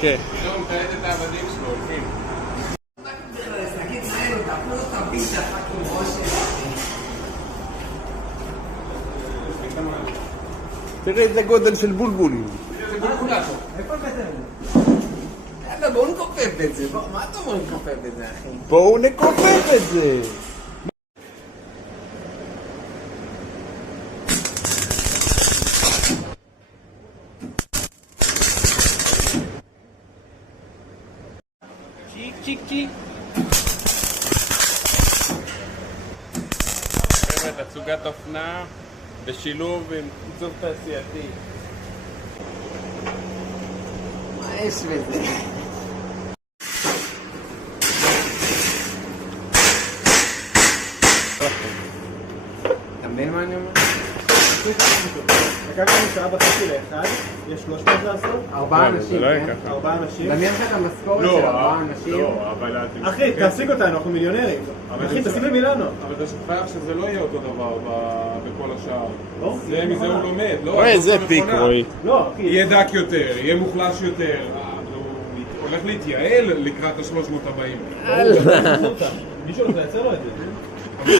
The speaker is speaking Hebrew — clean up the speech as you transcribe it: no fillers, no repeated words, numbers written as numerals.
כן. לא, הוא מתעד את העבדים שלו, הולכים. תראה איזה גודל של בולבולים. זה בולבולטור. איפה הבאתם? יאללה, בואו נכופף את זה. מה אתה אומר נכופף את זה, אחי? בואו נכופף את זה. צ'יק צ'יק צ'יק. באמת, הצוגת אופנה בשילוב עם עיצוב תעשייתי. מה יש בזה? אתה מבין מה אני אומר? לקחנו שעה וחצי לאחד, יש 300 לעשות? 4 אנשים, זה לא יהיה כן? ככה. 4 אנשים? דמיין לך את המשכורת של 4 אנשים. לא, אבל... אחי, תעסיק אותנו, אנחנו מיליונרים. אחי, תשים במילאנו. אבל אתה שוכח שזה לא יהיה אותו דבר בכל השאר. לא? זה מזה הוא לומד, לא? רואה איזה פיק רואי. לא, אחי. יהיה דק יותר, יהיה מוחלש יותר. הוא הולך להתייעל לקראת ה-300 הבאים. מישהו רוצה לייצר לו את זה.